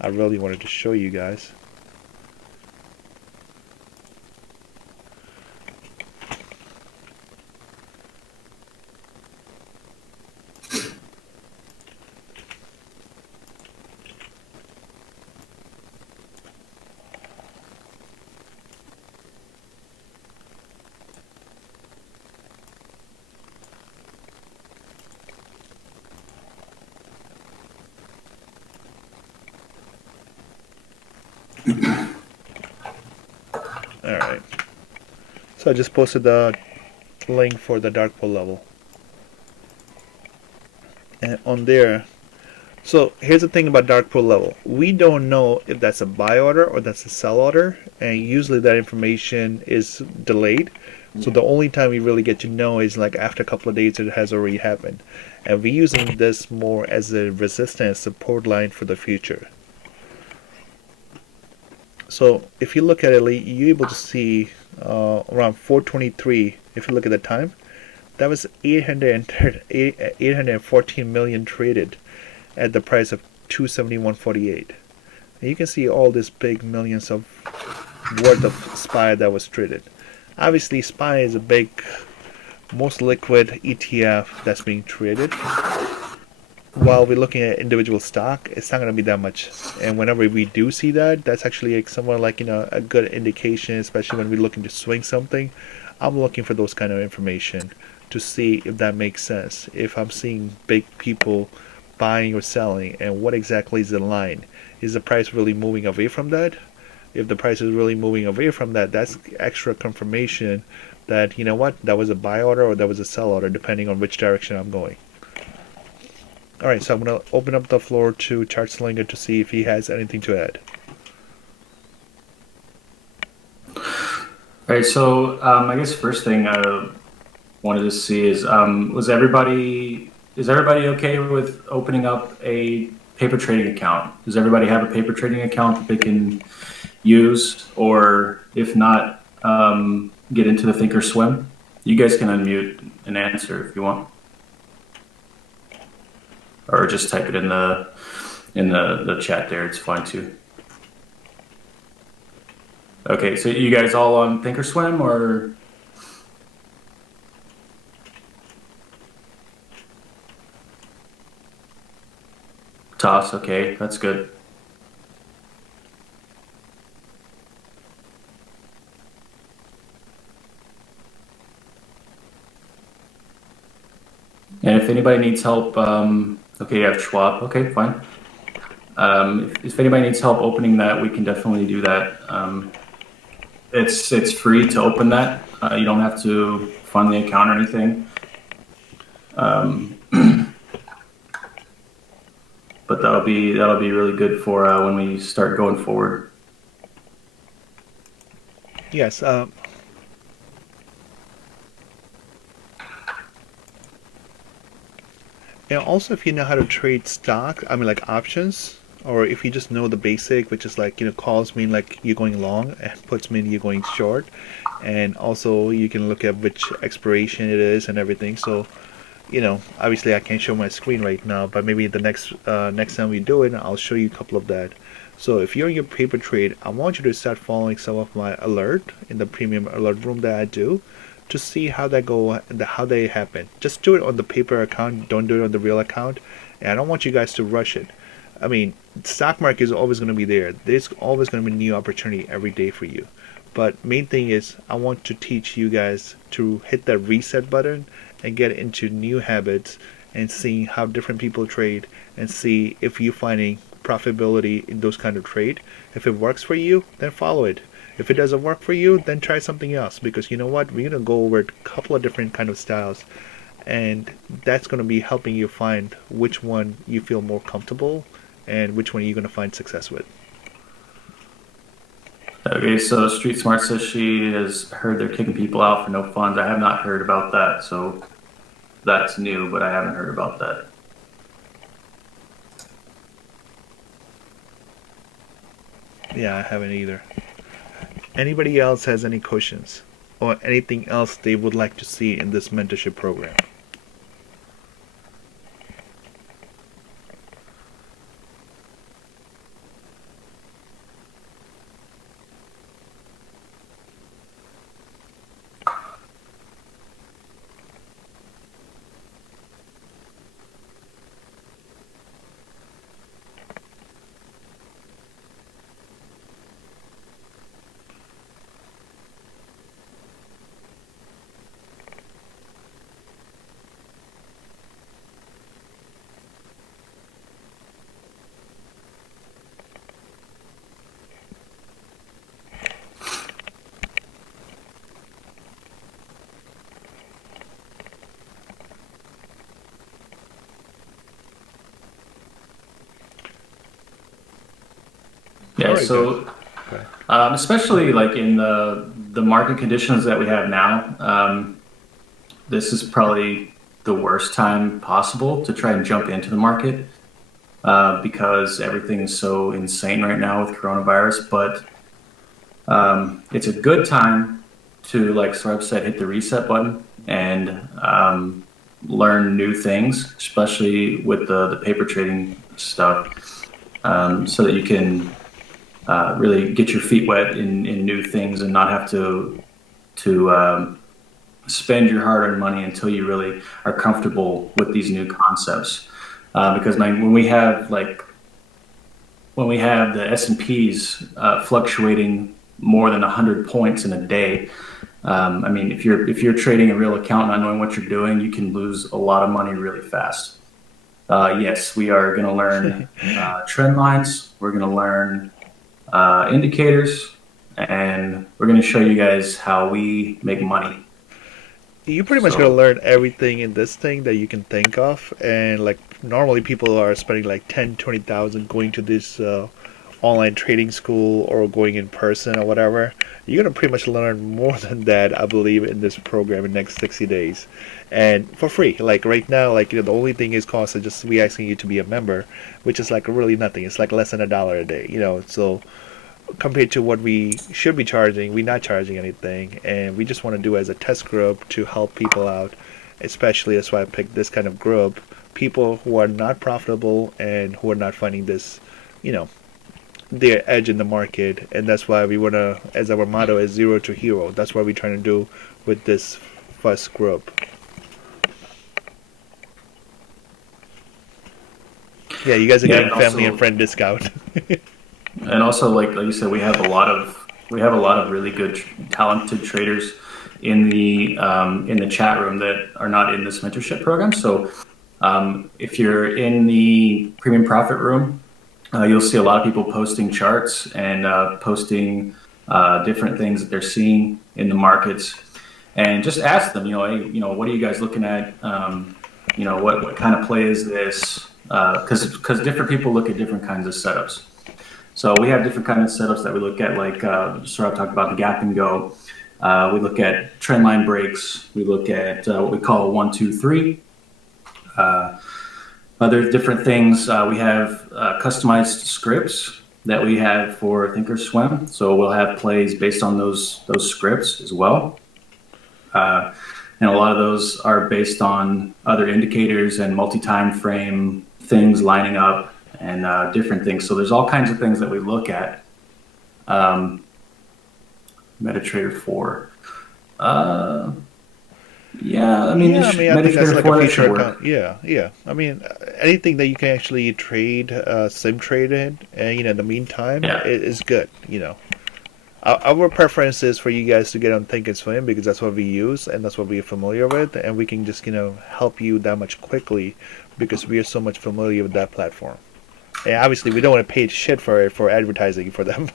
I really wanted to show you guys. All right. So I just posted the link for the dark pool level, and on there. So here's the thing about dark pool level. We don't know if that's a buy order or that's a sell order, and usually that information is delayed. So the only time we really get to know is like after a couple of days it has already happened. And we're using this more as a resistance support line for the future. So if you look at it, you're able to see around 423, if you look at the time, that was 814 million traded at the price of 271.48. And you can see all these big millions of worth of SPY that was traded. Obviously, SPY is a big, most liquid ETF that's being traded. While we're looking at individual stock, it's not going to be that much. And whenever we do see that, that's actually like somewhat like a good indication, especially when we're looking to swing something. I'm looking for those kind of information to see if that makes sense. If I'm seeing big people buying or selling, and what exactly is the line? Is the price really moving away from that? If the price is really moving away from that, that's extra confirmation that you know what, that was a buy order or that was a sell order, depending on which direction I'm going. All right, so I'm going to open up the floor to ChartSlinger to see if he has anything to add. All right, so I guess first thing I wanted to see is is everybody okay with opening up a paper trading account? Does everybody have a paper trading account that they can use, or if not, get into the Thinkorswim? You guys can unmute and answer if you want, or just type it in the chat there. It's fine too. Okay, so you guys all on Thinkorswim or? Toss, okay, that's good. And if anybody needs help, okay, you have Schwab, okay, fine. If anybody needs help opening that, we can definitely do that. It's free to open that. You don't have to fund the account or anything. But that'll be really good for when we start going forward. Yes. And also, if you know how to trade stock, I mean, like options, or if you just know the basic, which is like, calls mean like you're going long, and puts mean you're going short. And also, you can look at which expiration it is and everything. So, obviously, I can't show my screen right now, but maybe the next time we do it, I'll show you a couple of that. So, if you're in your paper trade, I want you to start following some of my alert in the premium alert room that I do, to see how how they happen. Just do it on the paper account. Don't do it on the real account. And I don't want you guys to rush it. I mean, the stock market is always going to be there. There's always going to be new opportunity every day for you. But main thing is, I want to teach you guys to hit that reset button and get into new habits and seeing how different people trade, and see if you're finding profitability in those kind of trade. If it works for you, then follow it. If it doesn't work for you, then try something else, because you know what, we're going to go over a couple of different kind of styles, and that's going to be helping you find which one you feel more comfortable and which one you're going to find success with. Okay, so Street Smart says she has heard they're kicking people out for no funds. I have not heard about that, so that's new, but I haven't heard about that. Yeah, I haven't either. Anybody else has any questions or anything else they would like to see in this mentorship program? Yeah, Very good. so Okay. especially like in the market conditions that we have now, this is probably the worst time possible to try and jump into the market because everything is so insane right now with coronavirus. But it's a good time to, like Sarab said, hit the reset button and learn new things, especially with the paper trading stuff, so that you can really get your feet wet in new things and not have to spend your hard-earned money until you really are comfortable with these new concepts. Because when we have the S&Ps fluctuating more than 100 points in a day, I mean, if you're trading a real account, not knowing what you're doing, you can lose a lot of money really fast. Yes, we are going to learn trend lines. We're going to learn indicators, and we're going to show you guys how we make money. You pretty much gotta So learn everything in this thing that you can think of, and like normally people are spending like 10, 20,000 going to this online trading school or going in person or whatever. You're gonna pretty much learn more than that, I believe, in this program in the next 60 days, and for free. Like right now, like the only thing is cost is just we asking you to be a member, which is like really nothing. It's like less than $1 a day, so compared to what we should be charging, we're not charging anything, and we just want to do as a test group to help people out. Especially that's why I picked this kind of group, people who are not profitable and who are not finding this, you know, their edge in the market, and that's why we want to, as our motto is zero to hero. That's what we're trying to do with this first group. Yeah, you guys are yeah, getting family and friend discount. and also like you said, we have a lot of really good, talented traders in the chat room that are not in this mentorship program. So if you're in the premium profit room, you'll see a lot of people posting charts and posting different things that they're seeing in the markets, and just ask them, hey, what are you guys looking at? What kind of play is this? Because different people look at different kinds of setups. So we have different kinds of setups that we look at, like Saurabh talked about the gap and go. We look at trend line breaks. We look at what we call 1, 2, 3. Other different things. We have customized scripts that we have for Thinkorswim. So we'll have plays based on those scripts as well. And a lot of those are based on other indicators and multi-time frame things lining up and different things. So there's all kinds of things that we look at. MetaTrader 4. Yeah, I mean, I think that's MetaTrader like 4 a that future should work. account. Yeah. I mean, anything that you can actually trade, sim trade in, and in the meantime, Yeah. is good. Our preference is for you guys to get on Thinkorswim because that's what we use and that's what we are familiar with, and we can just help you that much quickly because we are so much familiar with that platform. And obviously, we don't want to pay shit for advertising for them.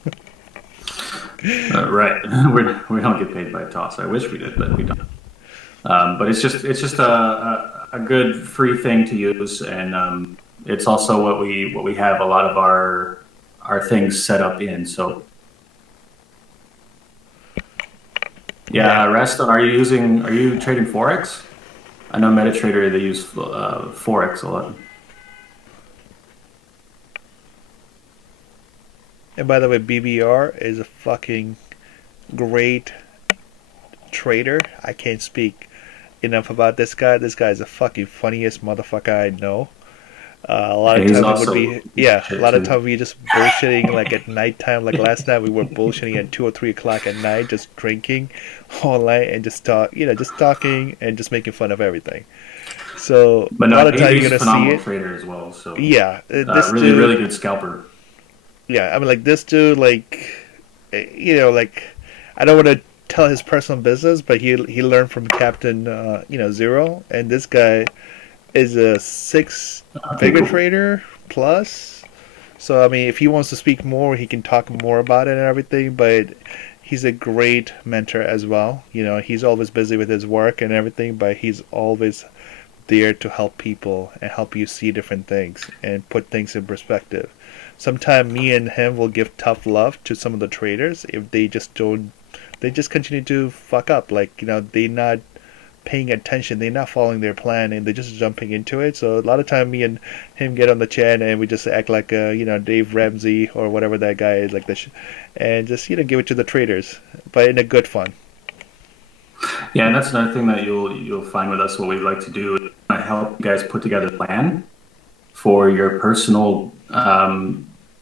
Right. We don't get paid by toss. I wish we did, but we don't. But it's just a good free thing to use, and it's also what we have a lot of our things set up in. So yeah, Reston, are you trading Forex? I know MetaTrader, they use Forex a lot. And by the way, BBR is a fucking great trader. I can't speak enough about this guy. This guy is the fucking funniest motherfucker I know. A lot of He's times it would also be a shit lot of too. times we just bullshitting like at nighttime. Like last night we were bullshitting at 2 or 3 o'clock at night, just drinking all night and just just talking and just making fun of everything. So But a lot no, of time he's you're a gonna see phenomenal it. trader as well. So Yeah, this really, dude. really good scalper. Yeah, I mean, like this dude, like I don't want to tell his personal business, but he learned from Captain, Zero, and this guy is a Okay, six-figure cool. trader plus. So I mean, if he wants to speak more, he can talk more about it and everything. But he's a great mentor as well. He's always busy with his work and everything, but he's always there to help people and help you see different things and put things in perspective. sometimes me and him will give tough love to some of the traders if they just don't, they just continue to fuck up. Like, they're not paying attention, they're not following their plan, and they're just jumping into it. So a lot of time me and him get on the chat and we just act like Dave Ramsey or whatever that guy is, like this, and just give it to the traders, but in a good fun. Yeah, and that's another thing that you'll find with us. What we like to do is help you guys put together a plan for your personal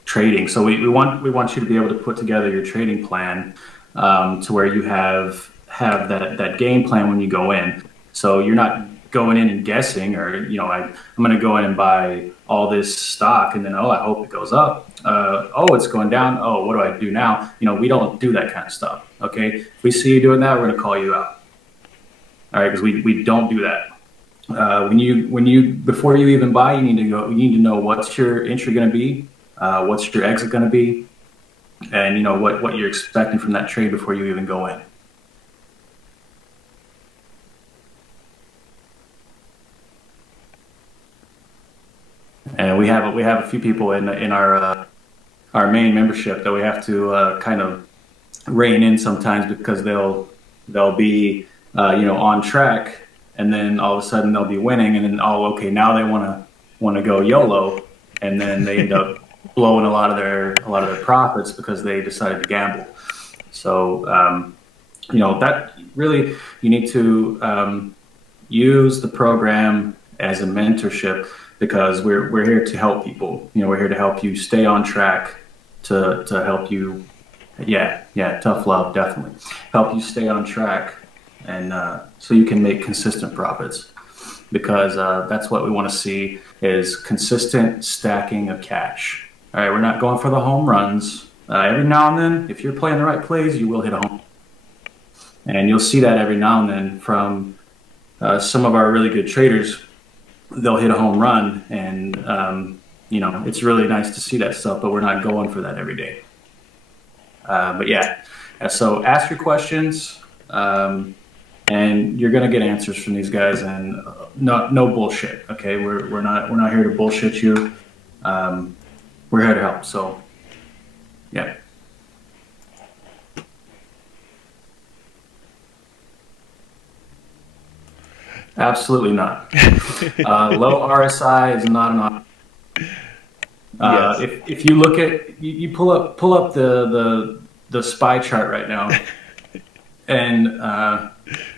trading. So we want you to be able to put together your trading plan to where you have that game plan when you go in. So you're not going in and guessing, or I'm going to go in and buy all this stock, and then I hope it goes up. It's going down. Oh, what do I do now? We don't do that kind of stuff. Okay, if we see you doing that, we're going to call you out. All right, because we don't do that. When you before you even buy, you need to know what's your entry going to be, what's your exit going to be, and what you're expecting from that trade before you even go in. And we have a few people in our main membership that we have to kind of rein in sometimes, because they'll be on track, and then all of a sudden they'll be winning, and then now they want to go YOLO, and then they end up blowing a lot of their profits because they decided to gamble. So that really, you need to use the program as a mentorship, because we're here to help people. We're here to help you stay on track, to help you. Yeah, tough love, definitely help you stay on track, and so you can make consistent profits, because that's what we want to see, is consistent stacking of cash. All right, we're not going for the home runs. Every now and then, if you're playing the right plays, you will hit a home, and you'll see that every now and then from some of our really good traders. They'll hit a home run, and it's really nice to see that stuff, but we're not going for that every day. But yeah, so ask your questions, and you're gonna get answers from these guys, and no bullshit. Okay, we're not here to bullshit you. We're here to help. So yeah. Absolutely not. Low RSI is not an option. Yes. If you look at you pull up the SPY chart right now, and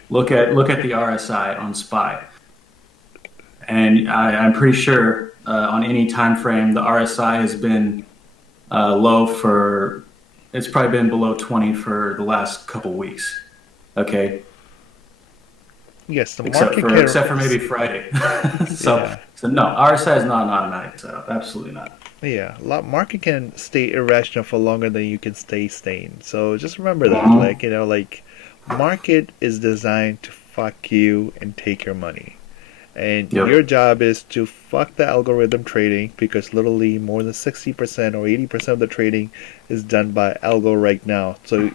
look at the RSI on SPY, and I'm pretty sure on any time frame the RSI has been low for, it's probably been below 20 for the last couple weeks. Okay. Yes, the except market for maybe Friday. So no, RSI is not an automatic setup. Absolutely not. Yeah, market can stay irrational for longer than you can stay sane. So just remember that, market is designed to fuck you and take your money. And your job is to fuck the algorithm trading, because literally more than 60% or 80% of the trading is done by algo right now. So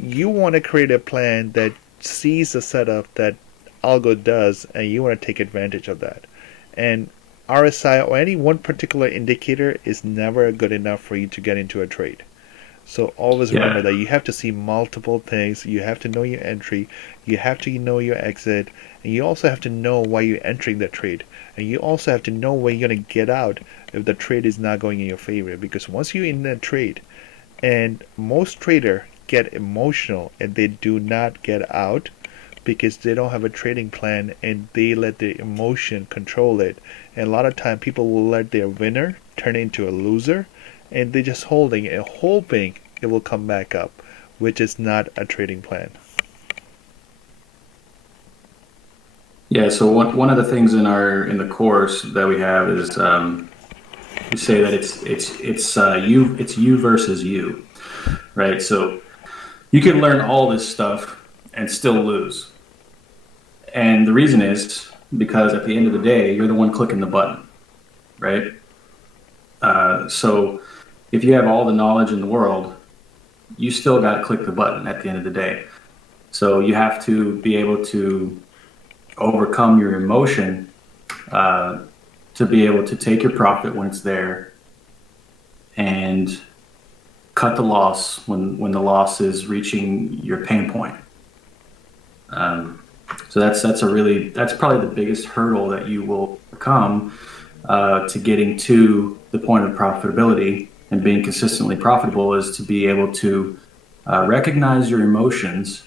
you want to create a plan that sees the setup that algo does, and you want to take advantage of that. And RSI or any one particular indicator is never good enough for you to get into a trade. So always remember that you have to see multiple things. You have to know your entry, you have to know your exit, and you also have to know why you're entering the trade. And you also have to know where you're going to get out if the trade is not going in your favor. Because once you're in a trade, and most traders get emotional and they do not get out because they don't have a trading plan, and they let their emotion control it. And a lot of time people will let their winner turn into a loser, and they're just holding and hoping it will come back up, which is not a trading plan. Yeah, so one of the things in the course that we have is we say that it's you versus you, right? So you can learn all this stuff and still lose. And the reason is because at the end of the day, you're the one clicking the button, right? So if you have all the knowledge in the world, you still got to click the button at the end of the day. So you have to be able to overcome your emotion to be able to take your profit when it's there and cut the loss when the loss is reaching your pain point. So that's probably the biggest hurdle that you will overcome to getting to the point of profitability and being consistently profitable, is to be able to recognize your emotions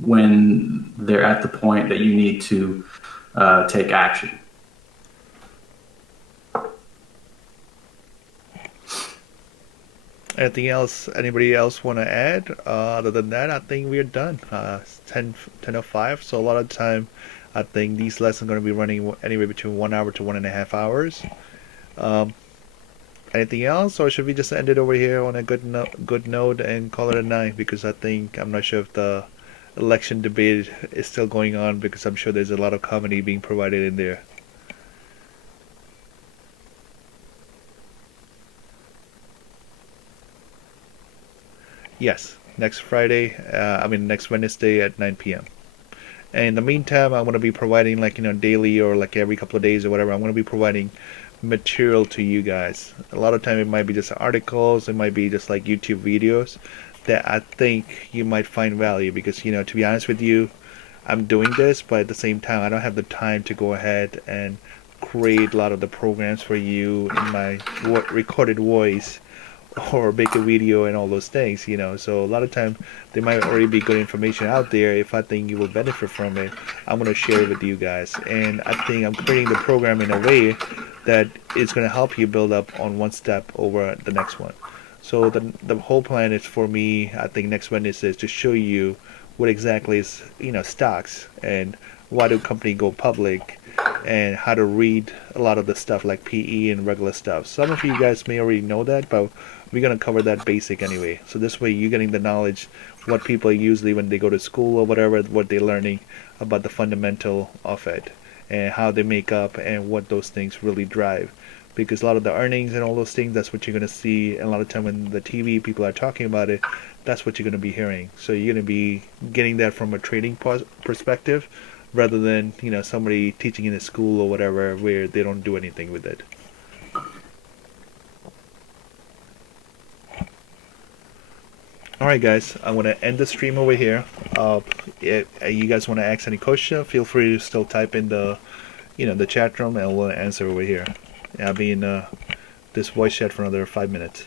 when they're at the point that you need to take action. Anything else? Anybody else want to add? Other than that, I think we're done. It's 10:05. So a lot of time, I think these lessons are going to be running anywhere between 1 hour to 1.5 hours. Anything else, or should we just end it over here on a good note and call it a night? Because I'm not sure if the election debate is still going on, because I'm sure there's a lot of comedy being provided in there. Yes, next Wednesday at 9 p.m. And in the meantime, I'm going to be providing, like, daily or like every couple of days or whatever. I'm going to be providing material to you guys. A lot of time it might be just articles, it might be just like YouTube videos that I think you might find value, because, to be honest with you, I'm doing this, but at the same time, I don't have the time to go ahead and create a lot of the programs for you in my recorded voice, or make a video and all those things, So a lot of time there might already be good information out there. If I think you will benefit from it, I'm going to share it with you guys. And I think I'm creating the program in a way that it's going to help you build up on one step over the next one. So the whole plan is for me, I think next Wednesday, is to show you what exactly is, stocks, and why do company go public, and how to read a lot of the stuff like PE and regular stuff. Some of you guys may already know that, but we're going to cover that basic anyway. So this way you're getting the knowledge, what people usually when they go to school or whatever, what they're learning about the fundamental of it, and how they make up, and what those things really drive. Because a lot of the earnings and all those things, that's what you're going to see. And a lot of time when the TV people are talking about it, that's what you're going to be hearing. So you're going to be getting that from a trading perspective, rather than, somebody teaching in a school or whatever where they don't do anything with it. Alright guys, I'm going to end the stream over here. If you guys want to ask any question, feel free to still type in the chat room, and we'll answer over here. I'll be in this voice chat for another 5 minutes.